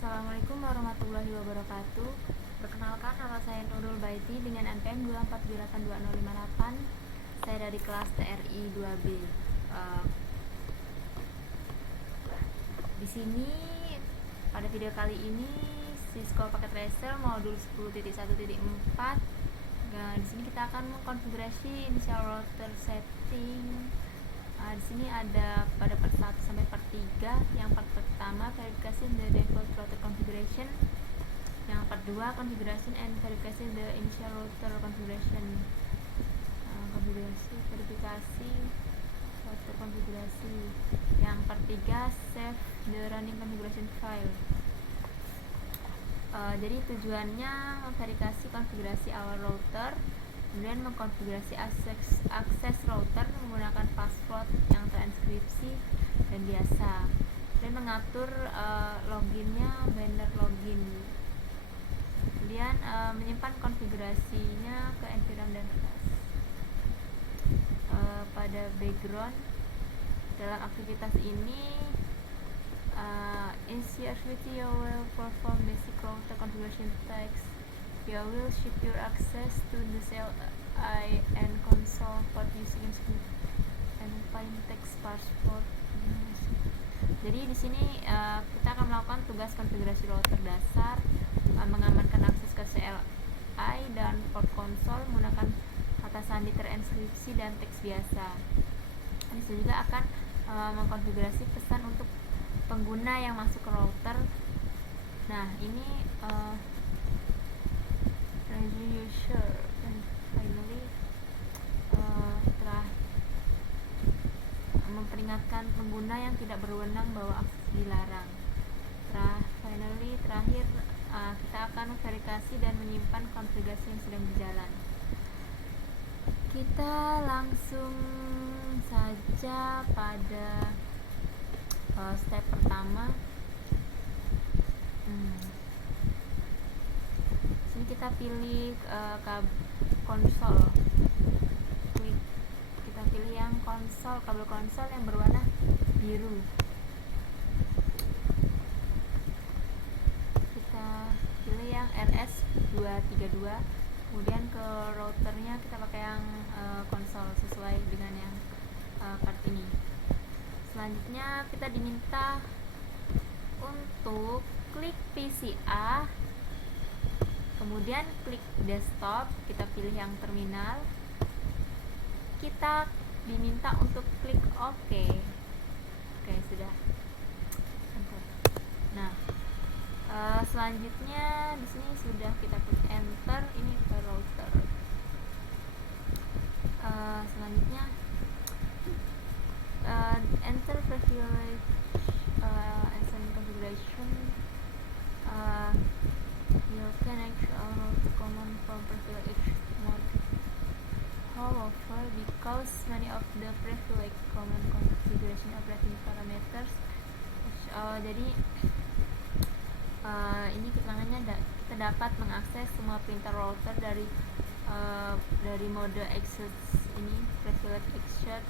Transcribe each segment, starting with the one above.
Assalamualaikum warahmatullahi wabarakatuh. Perkenalkan, nama saya Nurul Baiti dengan NPM 24782058. Saya dari kelas TRI 2B. Di sini pada video kali ini Cisco Packet Tracer modul 10.1.4. Nah, di sini kita akan mengkonfigurasi initial router setting. Di sini ada pada part 1 sampai part 3. Yang part pertama, verification the default router configuration. Yang part 2, configuration and verification the initial router configuration. Verifikasi router konfigurasi. Yang part 3, save the running configuration file. Jadi tujuannya memverifikasi konfigurasi awal router, kemudian mengkonfigurasi akses router menggunakan password yang terenkripsi dan biasa, dan mengatur loginnya banner login, kemudian menyimpan konfigurasinya ke environment dan class. Pada background dalam aktivitas ini, in your activity you will perform basic router configuration tasks. You will ship your access to the CLI and console port using script and plain text password. Jadi di sini kita akan melakukan tugas konfigurasi router dasar, mengamankan akses ke CLI dan port konsol menggunakan kata sandi terenkripsi dan teks biasa. Di sini juga akan mengkonfigurasi pesan untuk pengguna yang masuk ke router. Nah, ini user dan finally telah memperingatkan pengguna yang tidak berwenang bahwa akses dilarang. Terakhir kita akan verifikasi dan menyimpan konfigurasi yang sedang berjalan. Kita langsung saja pada step pertama. Sini kita pilih konsol. Kita pilih yang kabel konsol yang berwarna biru. Kita pilih yang RS232. Kemudian ke routernya kita pakai yang konsol sesuai dengan yang part ini. Selanjutnya kita diminta untuk klik PCA, kemudian klik desktop, kita pilih yang terminal. Kita diminta untuk klik OK. Oke, sudah. Nah, selanjutnya di sini sudah kita klik enter, ini ke router. Selanjutnya enter privilege and configuration. You can actually router command from privilege mode. However, because many of the privilege command configuration operating parameters, jadi ini keterangannya kita dapat mengakses semua perintah router dari mode access ini, privilege access.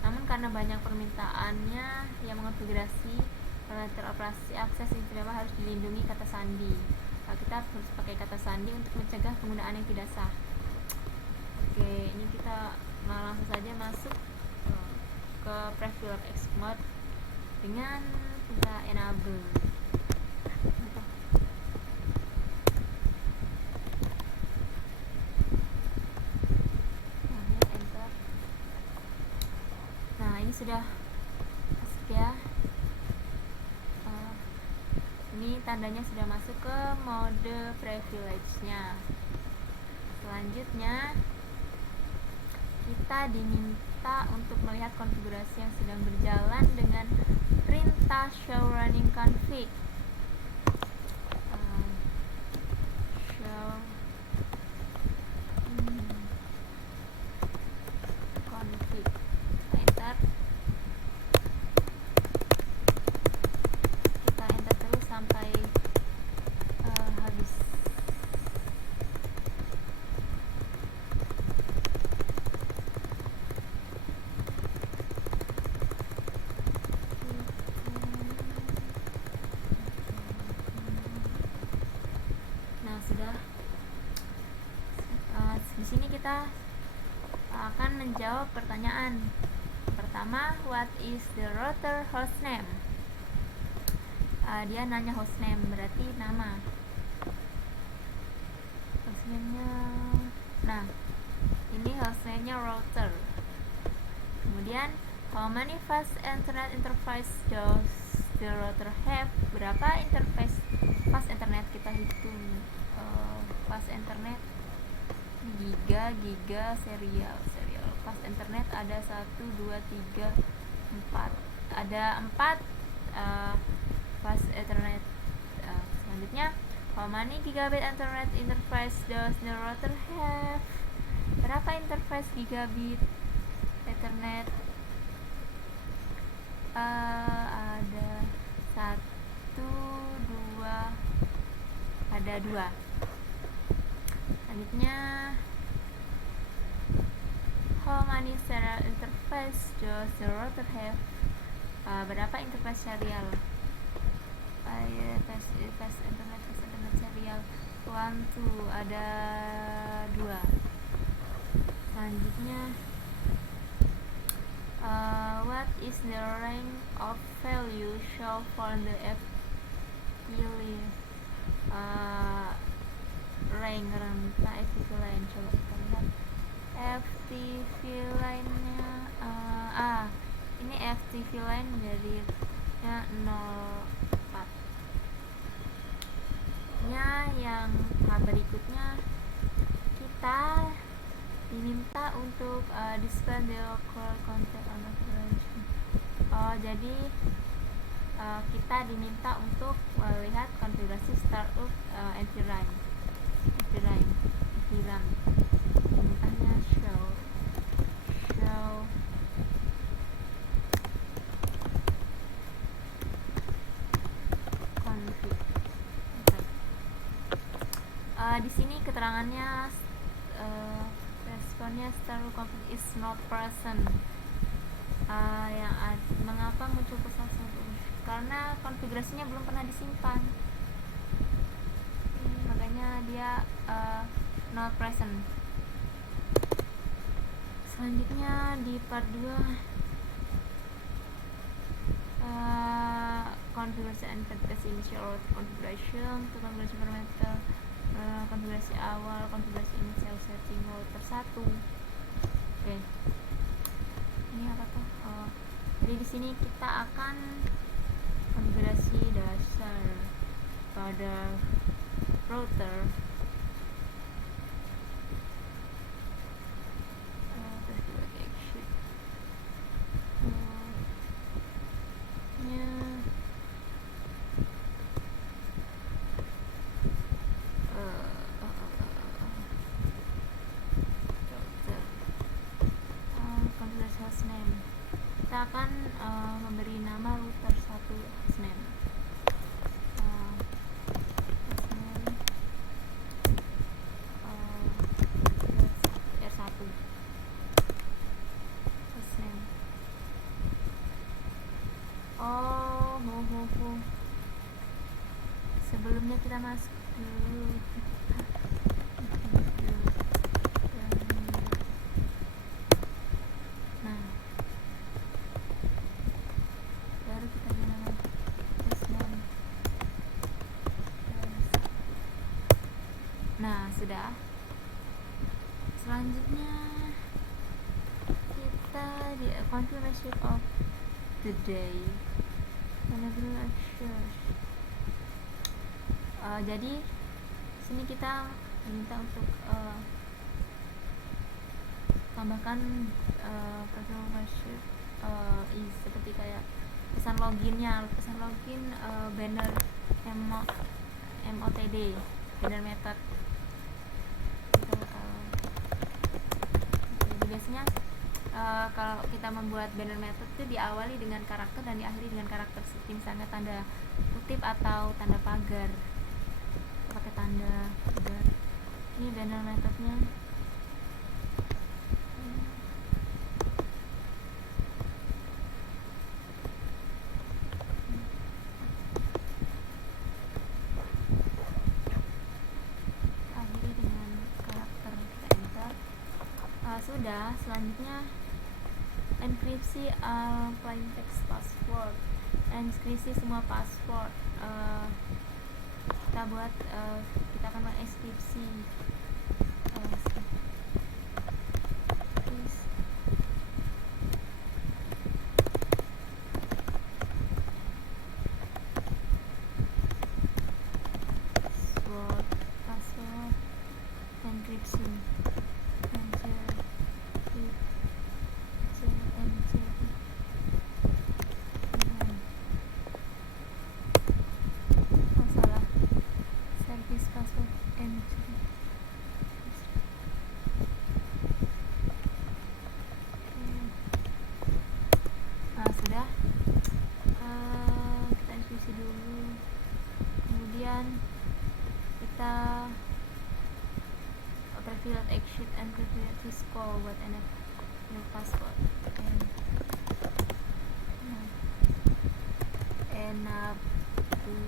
Namun karena banyak permintaannya yang mengonfigurasi parameter operasi akses yang terdapat harus dilindungi kata sandi. Kita harus pakai kata sandi untuk mencegah penggunaan yang tidak sah. Oke, ini kita langsung saja masuk ke privilege access mode dengan kita enable. Sudah masuk ya. Ini tandanya sudah masuk ke mode privilege-nya. Selanjutnya kita diminta untuk melihat konfigurasi yang sedang berjalan dengan perintah show running config. Show config. Enter. Sampai habis. kita akan menjawab pertanyaan pertama, what is the router hostname? Dia nanya hostname, berarti nama. Hostname-nya, nah ini hostname-nya router. Kemudian, how many fast internet interface does the router have? Berapa interface fast internet? Kita hitung fast internet giga, serial. Fast internet ada 1, 2, 3, 4. Ada 4 fast internet. Selanjutnya, how many gigabit internet interface does the router have? Berapa interface gigabit Ethernet? Ada 1, 2, ada 2. Selanjutnya, how many serial interface does the router have? Berapa interface serial? Fast internet serial 1, 2, ada 2. Selanjutnya, what is the range of value shown for the FTP range FTP line? Coba kita lihat FTP line-nya. Ini FTP line dari 0,4. Yang tahap berikutnya kita diminta untuk display the core content on the version. Jadi kita diminta untuk melihat konfigurasi startup anti-RAM. Perintahnya show config. Di sini keterangannya responnya startup config is not present. Mengapa muncul pesan karena konfigurasinya belum pernah disimpan, makanya dia not present. Selanjutnya di part 2, konfigurasi and verifikasi initial configuration, konfigurasi parameter, konfigurasi awal, konfigurasi initial setting router 1. Oke. Ini apa tuh? Jadi di sini kita akan konfigurasi dasar pada router. Terus juga exit. Konfigurasi hostname. Kita akan memberi nama router 1 hostname. R1 hostname. Sebelumnya kita masuk dulu. Sudah. Selanjutnya kita di confirmation of the day. Jadi sini kita minta untuk tambahkan confirmation seperti kayak pesan login banner MOTD, banner method. Biasanya kalau kita membuat banner method itu diawali dengan karakter dan diakhiri dengan karakter, seperti misalnya tanda kutip atau tanda pagar. Pakai tanda pagar. Ini banner methodnya. Akhiri dengan karakter, kita enter. Sudah, selanjutnya enkripsi plain text password. Enkripsi semua password. Kita buat kita akan mengenkripsi password enkripsi sudah. Kita enkripsi dulu, kemudian kita private exit and private to score buat new password enak new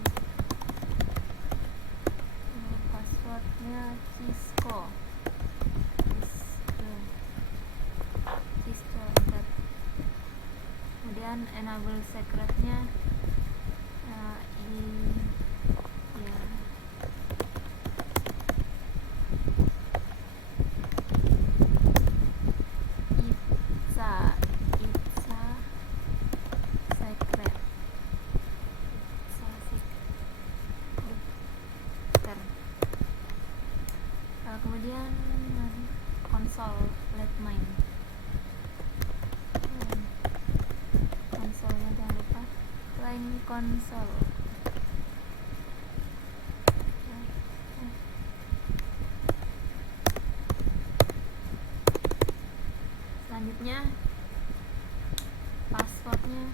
passwordnya Cisco kemudian enable secretnya kemudian console let mine konsolnya jangan lupa line console. Selanjutnya passwordnya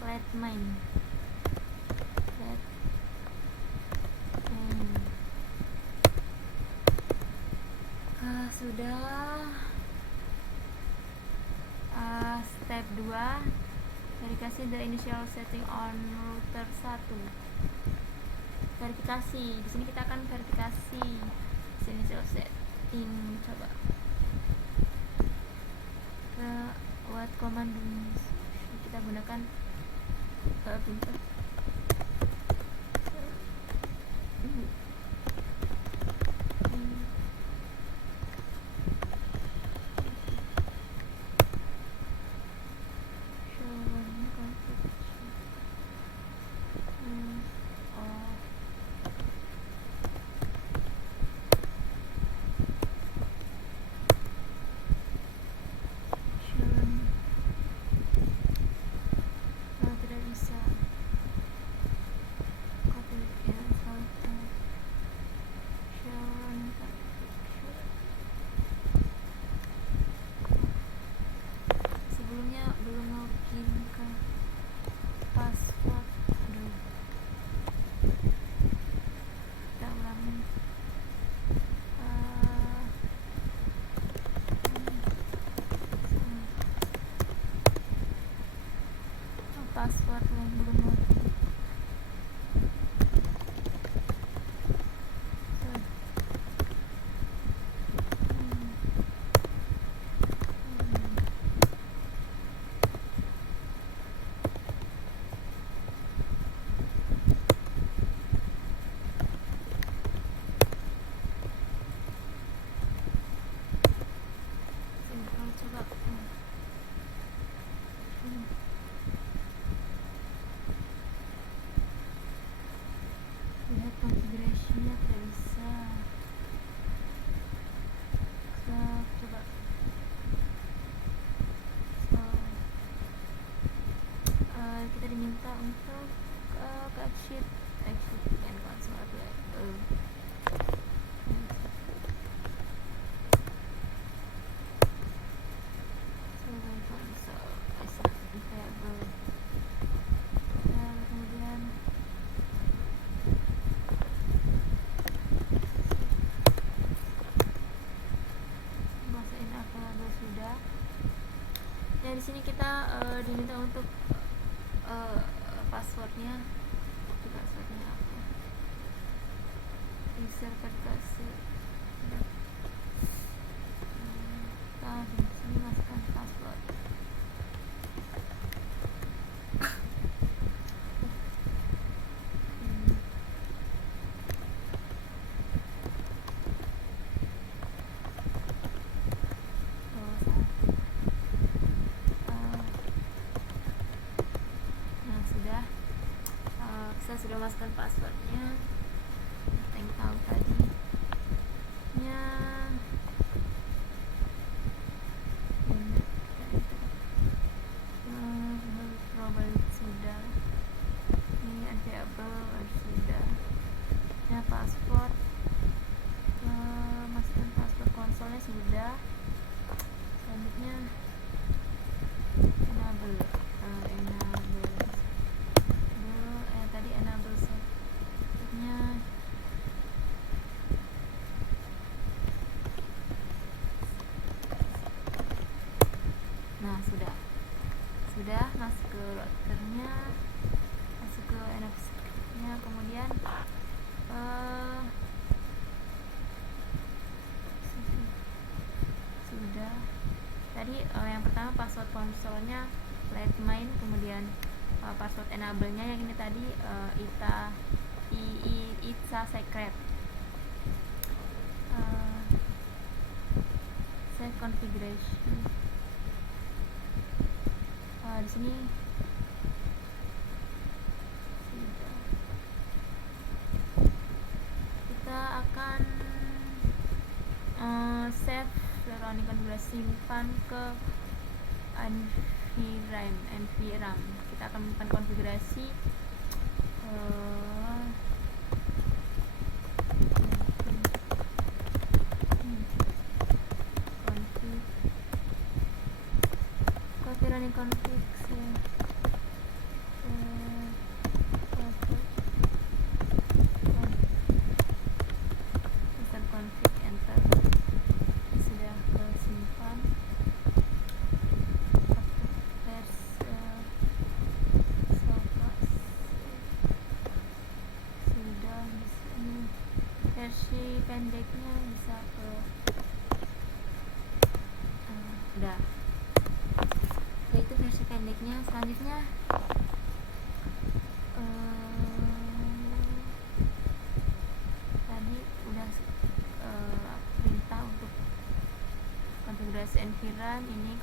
let mine sudah. Step 2 verifikasi the initial setting on router 1. Verifikasi, di sini kita akan verifikasi initial setting. Coba buat command kita gunakan printer. Password yang belum login. Lihat konfigurasinya tidak bisa. Coba kita diminta untuk ke exit and console kemudian basahin available sudah. Dan di sini kita diminta untuk passwordnya apa? User verifikasi Nah, di sini masukkan password. Nah, sudah. Kita sudah masukkan passwordnya. Kita yang tahu tadi nya probably sudah. Ini unpayable sudah. Nah, password masukkan password konsolnya sudah. Selanjutnya enable tadi enable selanjutnya nah sudah masuk ke routernya, masuk ke NFC-nya, kemudian sudah tadi yang pertama password konsolnya let main, kemudian password enable-nya yang ini tadi ITSA secret. Save configuration. Di sini kita akan save running configuration, simpan ke nvram. Kita akan menyimpan konfigurasi running config config enter. Sudah kesimpan. Sudah ini versi pendeknya bisa ke udah. Itu versi pendeknya. Selanjutnya tadi udah perintah untuk konfigurasi environment. Ini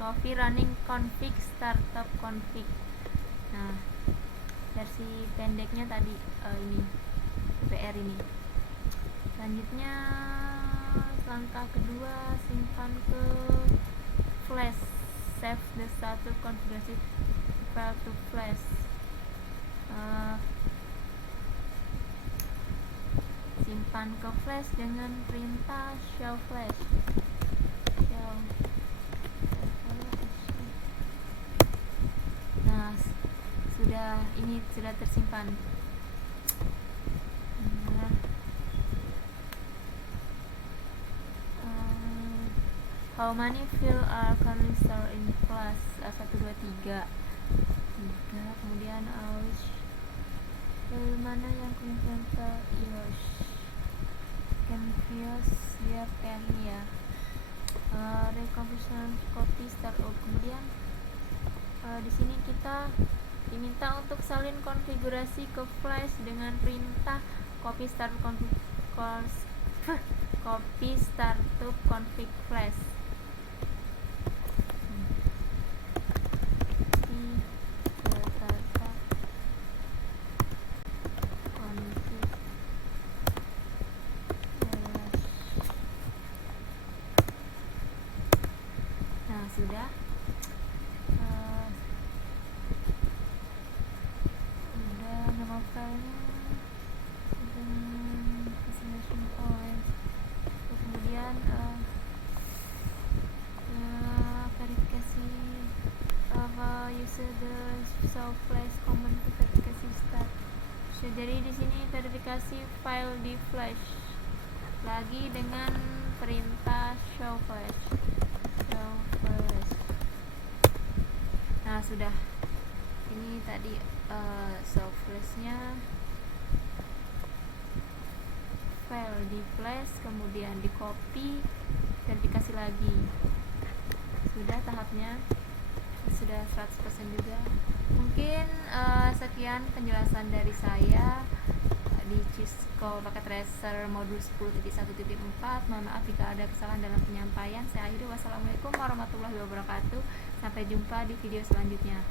copy running config startup config. Nah, versi pendeknya tadi ini PR ini. Selanjutnya langkah kedua, simpan ke flash, save the status konfigurasi file to flash. Simpan ke flash dengan perintah shell flash. Nah, ini sudah tersimpan. How many fields are currently stored in class 1, 2, 3. Kemudian which mana yang implemental Canvas dia pen ya. Recomposition copy startup. Kemudian di sini kita diminta untuk salin konfigurasi ke flash dengan perintah copy startup config flash. Nah, sudah nama filenya dengan destination point. Kemudian verifikasi user the show flash command to verifikasi start. Jadi di sini verifikasi file di flash lagi dengan perintah show flash. Nah, sudah. Ini tadi show flashnya. file, di flash, kemudian di copy, verifikasi lagi. Sudah tahapnya, sudah 100% juga. Mungkin sekian penjelasan dari saya di Cisco Packet Tracer modul 10.1.4. Mohon maaf jika ada kesalahan dalam penyampaian. Saya akhiri, wassalamualaikum warahmatullahi wabarakatuh. Sampai jumpa di video selanjutnya.